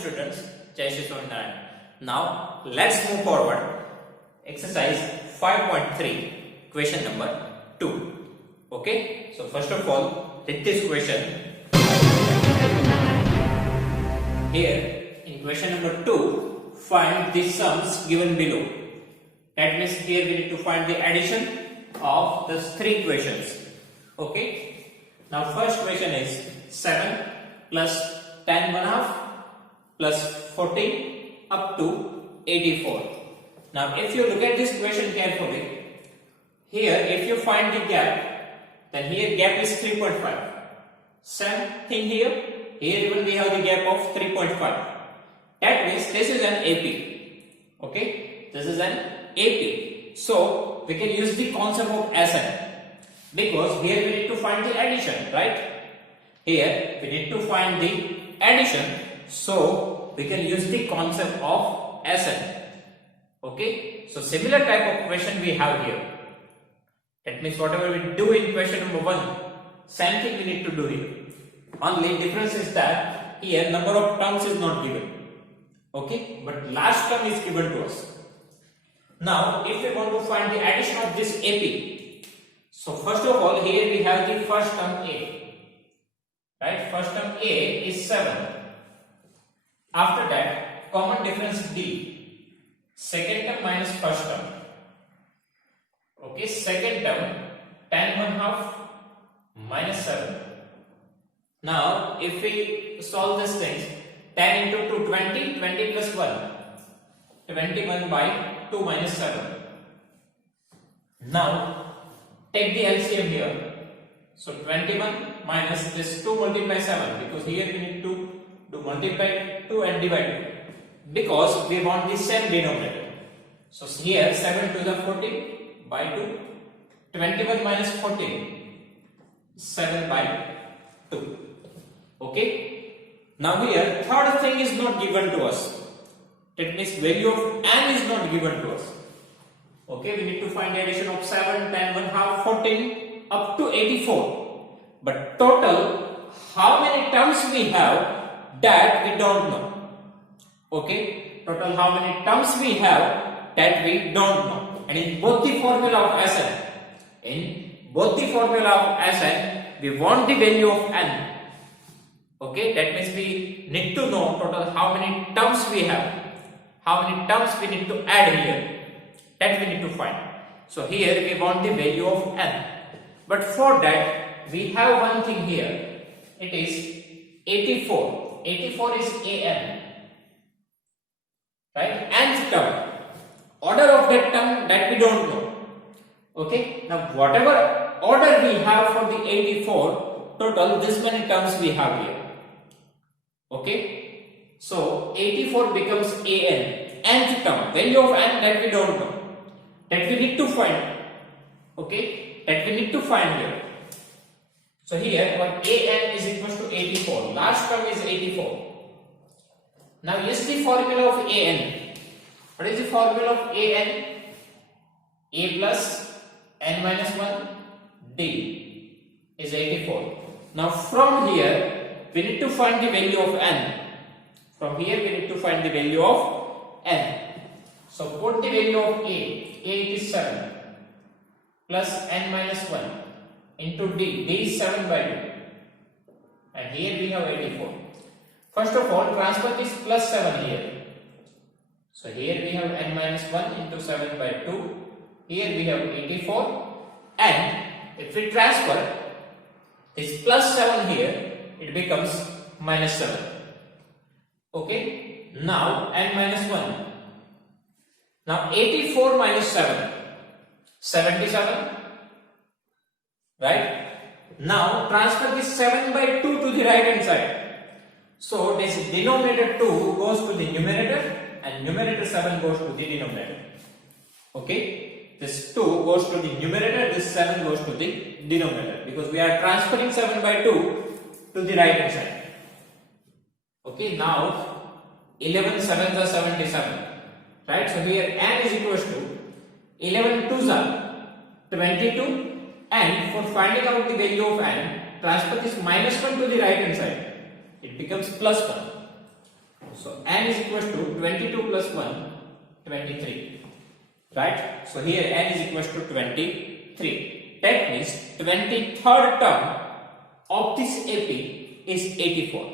students, Jai Shri Swaminarayan. Now let's move forward. Exercise 5.3, question number 2. Okay, so first of all, read this question. Here in question number 2, find the sums given below. That means here we need to find the addition of the three questions. Okay, now first question is 7 plus 10 1/2 plus 14 up to 84. Now if you look at this question carefully, here if you find the gap, then here gap is 3.5. Same thing here even we have the gap of 3.5. That means this is an AP. Okay, this is an AP. So we can use the concept of SN, because here we need to find the addition, right? Here we need to find the addition, so we can use the concept of SN. Okay, so similar type of question we have here. That means whatever we do in question number 1, same thing we need to do here. Only difference is that here number of terms is not given. Okay, but last term is given to us. Now if we want to find the addition of this AP, so first of all here we have the first term A, right? First term A is 7. After that common difference D, second term minus first term. Okay, second term 10 1/2 minus 7. Now if we solve these things, 10 into 2 20, 20 plus 1 21 by 2 minus 7. Now take the LCM here. So 21 minus this 2 multiply 7, because here we need to do multiply 2 and divide 2, because we want the same denominator. So here 7 to the 14 by 2, 21 minus 14, 7 by 2. Okay, now here third thing is not given to us. That means value of n is not given to us. Okay, we need to find the addition of 7, 10 1/2, 14 up to 84. But total how many terms we have, that we don't know. Okay, total how many terms we have, that we don't know. And in both the formula of Sn, we want the value of n. Okay, that means we need to know total how many terms we have, how many terms we need to add here, that we need to find. So here we want the value of n, but for that we have one thing here. It is 84. 84 is an, right? Nth term. Order of that term, that we don't know. Okay, now whatever order we have for the 84, total this many terms we have here. Okay, so 84 becomes an, nth term, value of n that we don't know, that we need to find. Okay, that we need to find here. So here our an is equals to 84, last term is 84. Now use the formula of an. What is the formula of an? A plus n minus 1 d is 84. Now from here we need to find the value of n. From here we need to find the value of n. So put the value of a. A is 7 plus n minus 1 into d. D is 7 by 2. And here we have 84. First of all, transfer this plus 7 here. So here we have n minus 1 into 7 by 2. Here we have 84. And if we transfer this plus 7 here, it becomes minus 7. Okay, now n minus 1. Now 84 minus 7, 77, right? Now transfer this 7 by 2 to the right hand side. So this denominator 2 goes to the numerator and numerator 7 goes to the denominator. Okay, this 2 goes to the numerator, this 7 goes to the denominator, because we are transferring 7 by 2 to the right hand side. Okay, now 11 7s are 77, right? So here n is equals to 11 2s are 22, and for finding out the value of n, transfer this minus 1 to the right hand side. It becomes plus 1. So n is equals to 22 plus 1, 23. Right? So here n is equals to 23. That means 23rd term of this AP is 84.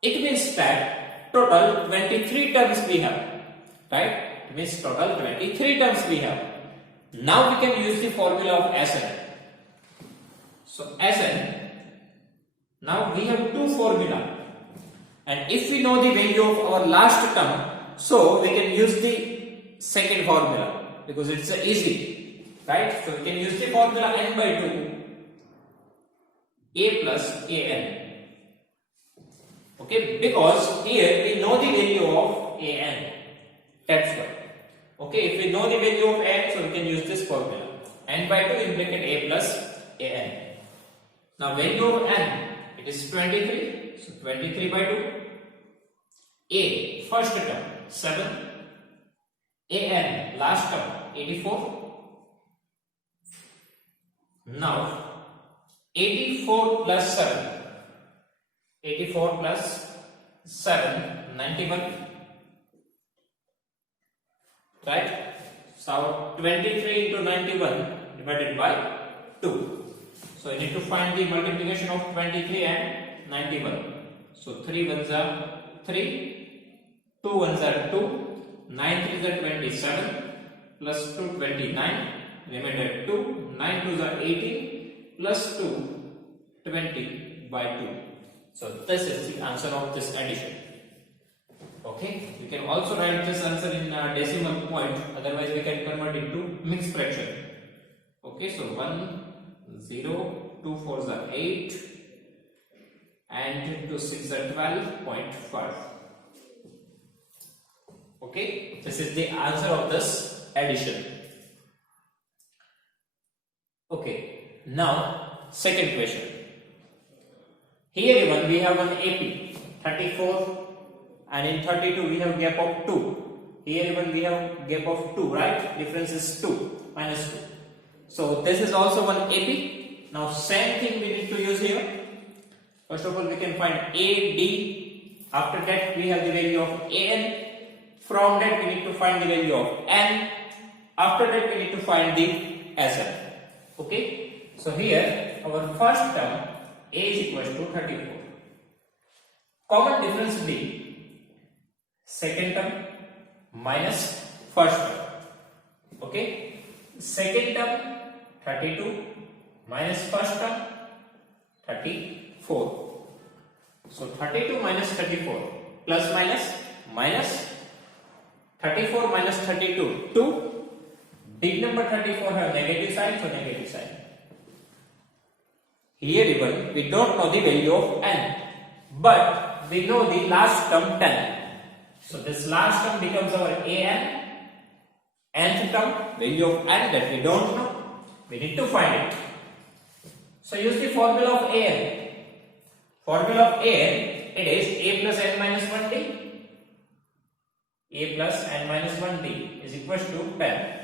It means that total 23 terms we have. Right? It means total 23 terms we have. Now we can use the formula of Sn. So Sn, now we have two formula. And if we know the value of our last term, so we can use the second formula because it's easy, right? So we can use the formula n by 2 a plus an. Okay, because here we know the value of an. That's why. Okay, if we know the value of n, so we can use this formula. N by 2 in bracket a plus an. Now value of n, it is 23. So 23 by 2. A first term 7. An last term 84. Now 84 plus 7. 84 plus 7, 91. Right? So 23 into 91 divided by 2. So you need to find the multiplication of 23 and 91. So 3 ones are 3, 2 ones are 2, 9 3s are 27, plus 2 29, remainder 2, 9 2s are 18, plus 2 20 by 2. So this is the answer of this addition. Okay, you can also write this answer in decimal point, otherwise we can convert it to mixed fraction. Okay, so 1 0, 2 4s are 8 and 2 6 are 12.5. Okay, this is the answer of this addition. Okay, now second question. Here even we have one AP 34 and in 32 we have gap of 2. Here even we have gap of 2, right? Difference is 2 minus 2. So this is also one AP. Now same thing we need to use here. First of all we can find AD. After that we have the value of AN. From that we need to find the value of N. After that we need to find the SN. Okay. So here our first term A is equals to 34. Common difference B, second term minus first term. Okay. Second term 32 minus first term 34. So 32 minus 34 plus minus 34 minus 32 2. Big number 34 have negative sign, so negative sign. Here even we don't know the value of n, but we know the last term 10. So this last term becomes our an. Nth term, value of n that we don't know, we need to find it. So use the formula of an. Formula of an, it is a plus n minus 1d. A plus n minus 1d is equals to 10.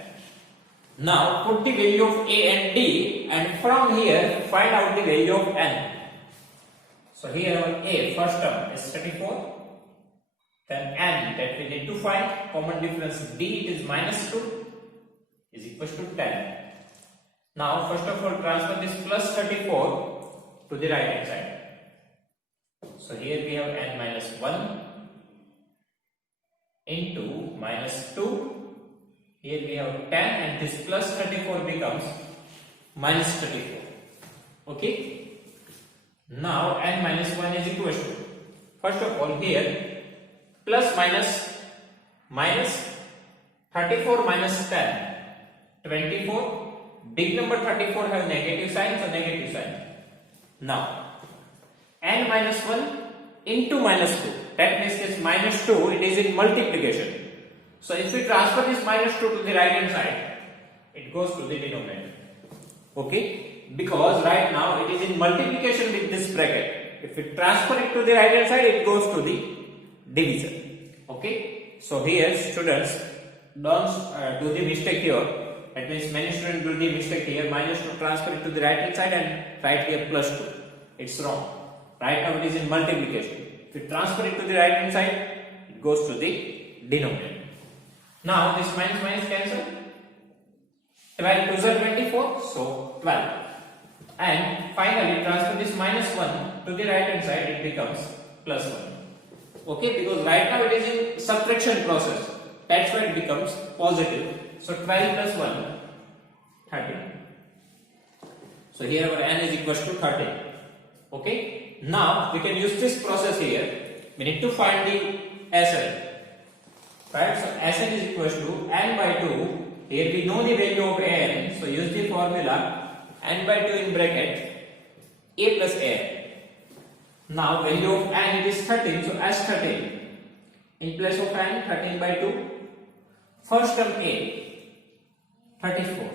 Now put the value of a and d, and from here find out the value of n. So here our a first term is 34. Then n that we need to find, common difference d, it is minus 2, is equals to 10. Now first of all transfer this plus 34 to the right hand side. So here we have n minus 1 into minus 2. Here we have 10 and this plus 34 becomes minus 34. Okay. Now n minus 1 is equal to, first of all here plus minus 34 minus 10, 24. Big number 34 have negative sign, so negative sign. Now n minus 1 into minus 2, that means this minus 2, it is in multiplication. So if we transfer this minus 2 to the right hand side, it goes to the denominator. Okay, because right now it is in multiplication with this bracket. If we transfer it to the right hand side, it goes to the division. Okay, so here students don't do the mistake here. That means many students do the mistake here, minus 2 transfer it to the right hand side and write here plus 2. It's wrong. Right now it is in multiplication. If we transfer it to the right hand side, goes to the denominator. Now this minus minus cancel. 12 2s are 24, so 12. And finally transfer this minus 1 to the right hand side, it becomes plus 1. Okay, because right now it is in subtraction process. That's why it becomes positive. So 12 plus 1, 13. So here our n is equals to 13. Okay, now we can use this process here. We need to find the Sn. Right, so Sn is equals to n by 2. Here we know the value of n, so use the formula n by 2 in bracket a plus a. Now value of n it is 13, so as 13 in place of n 13 by 2. First term a 34,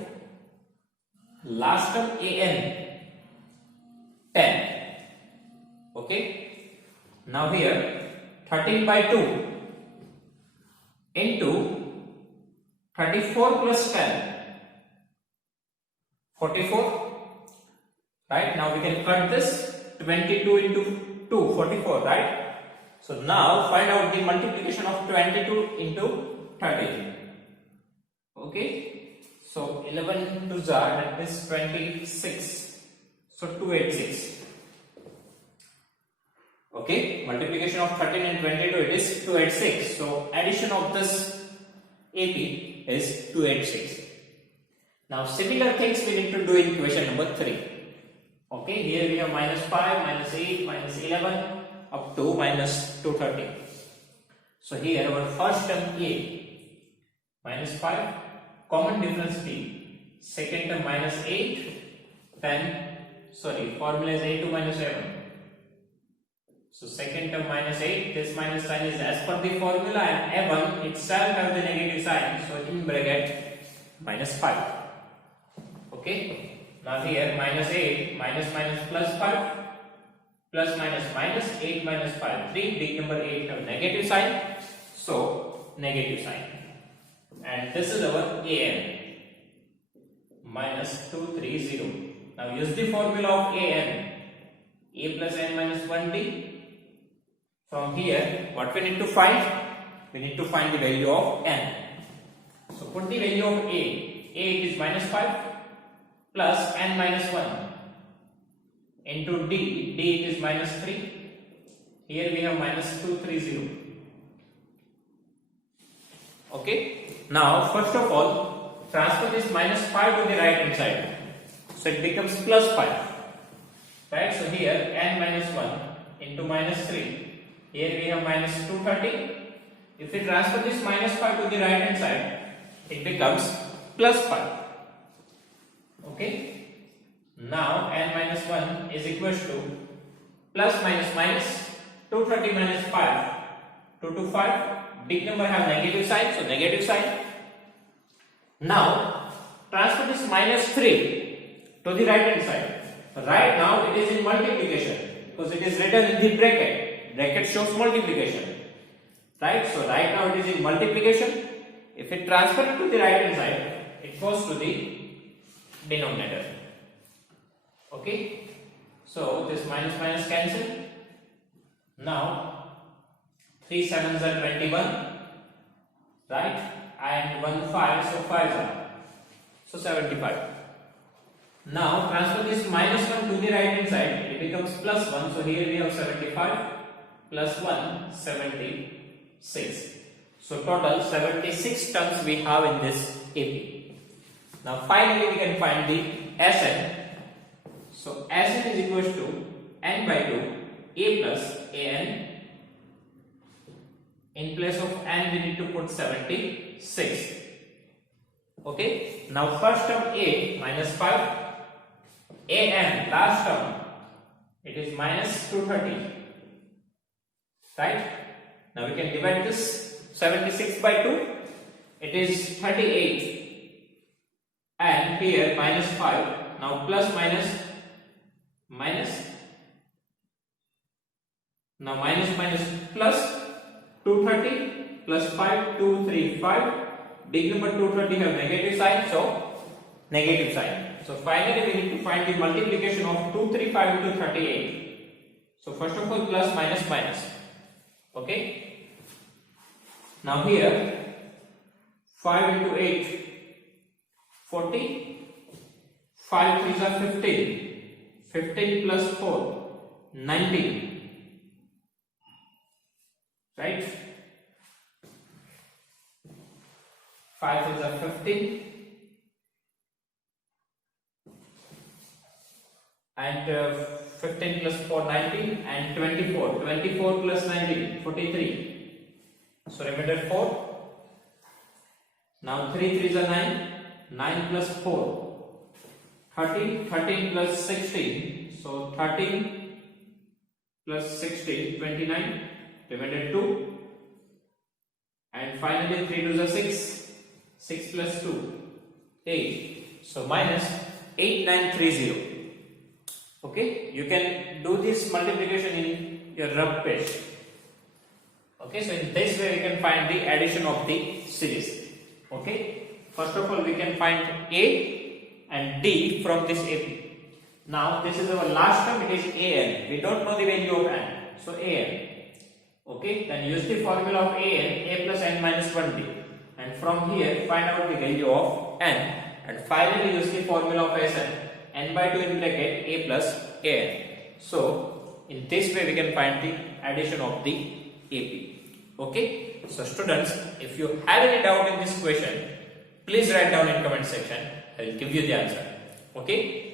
last term an 10. Okay, now here 13 by 2 into 34 plus 10, 44. Right, now we can cut this. 22 into 2, 44, right? So now find out the multiplication of 22 into 13. Okay, so 11 to jar, that is 26. So 286. Okay, multiplication of 13 and 22, it is 286. So addition of this AP is 286. Now similar things we need to do in question number 3. Okay, here we have minus 5, minus 8, minus 11 up to minus 230. So here our first term A minus 5, common difference B, second term minus 8, then formula is A2 minus A1. So second term minus 8, this minus sign is as per the formula, and A1 itself has the negative sign, so in bracket minus 5. Okay. Now here minus 8, minus minus plus 5, plus minus minus 8 minus 5, 3, big number 8 have negative sign, so negative sign. And this is our AN, minus 230. Now use the formula of AN, A plus N minus 1D. From here, what we need to find? We need to find the value of N. So put the value of A it is minus 5. Plus n minus 1 into d it is minus 3. Here we have minus 230. Okay, now first of all transfer this minus 5 to the right hand side, so it becomes plus 5. Right, so here n minus 1 into minus 3. Here we have minus 230. If we transfer this minus 5 to the right hand side, it becomes plus 5. Okay, now n minus 1 is equals to plus minus minus 230 minus 5, 2 to 5, big number have negative sign, so negative sign. Now transfer this minus 3 to the right hand side. Right now it is in multiplication because it is written in the bracket. Bracket shows multiplication. Right, so right now it is in multiplication. If it transfer it to the right hand side, it goes to the denominator. Okay, so this minus minus cancel. Now 3 7s are 21, right, and 1 5, so 5s are, so 75. Now transfer this minus 1 to the right hand side, it becomes plus 1, so here we have 75 plus 1, 76. So total 76 terms we have in this AP. Now finally we can find the Sn. So Sn is equals to n by 2 a plus an. In place of n we need to put 76. Okay. Now first term a minus 5, an last term it is minus 230. Right. Now we can divide this 76 by 2. It is 38. And here minus 5, now plus minus minus, now minus minus plus 230 plus 5, 2, 3, 5, big number 230 have negative sign, so negative sign. So finally we need to find the multiplication of 235 into 38. So first of all plus minus minus. Okay, Now here 5 into 8 40, 5 3s are 15, 15 plus 4 19, right? 5 3s are 15 and 15 plus 4 19 and 24 plus 19 43, so remainder 4. Now 3 3s are 9, 9 plus 4 13, 13 plus 16, so 13 plus 16 29, remainder 2, and finally 3 2s are 6, 6 plus 2 8, so minus 8930. Okay, you can do this multiplication in your rough page. Okay, so in this way we can find the addition of the series. Okay, first of all we can find A and D from this AP. Now this is our last term, it is AN. We don't know the value of N, so AN. Okay, then use the formula of AN, A plus N minus 1D, and from here find out the value of N, and finally use the formula of Sn, N by 2 in bracket A plus AN. So in this way we can find the addition of the AP. Okay, so students, if you have any doubt in this question, please write down in comment section. I will give you the answer. Okay.